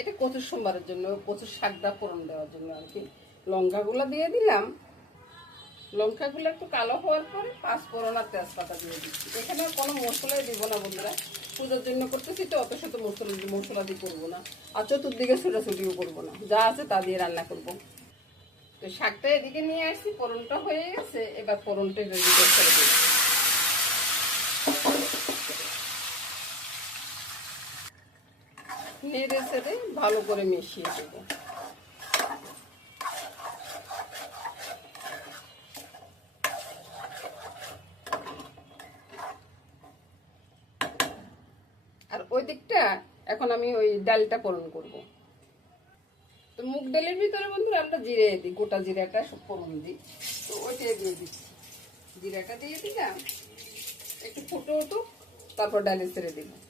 এটা কচুর সোমবারের জন্য, কচুর শাকটা ফোড়ন দেওয়ার জন্য আর কি। লঙ্কাগুলো দিয়ে দিলাম। লঙ্কাগুলো একটু কালো হওয়ার পরে পাঁচ ফোড়ন আর তেজপাতা দিয়ে দিচ্ছি। এখানে কোনো মশলাই দিব না বন্ধুরা। পুজোর জন্য করতেছি তো, অত শত মশলা মশলা দিয়ে করব না। আর চতুর্দিকে ছোটাছুটিও করব না। যা আছে তা দিয়ে রান্না করব। তো শাকটা এদিকে নিয়ে আসছি, ফোড়নটা হয়ে গেছে। এবার ফোড়নটা রেডি করে ছেড়ে নেড়ে ছেড়ে ভালো করে মিশিয়ে দেবো। আর ওই দিকটা এখন আমি ওই ডালটা পূরণ করব। তো মুগ ডালের ভিতরে বন্ধুরা আমরা জিরে দিই, গোটা জিরাটা ফোড়ন দিই। তো ওইটা দিয়ে দিচ্ছি। জিরাটা দিয়ে দিলাম, একটু ফুটো উঠুক, তারপর ডালে ছেড়ে দিলাম।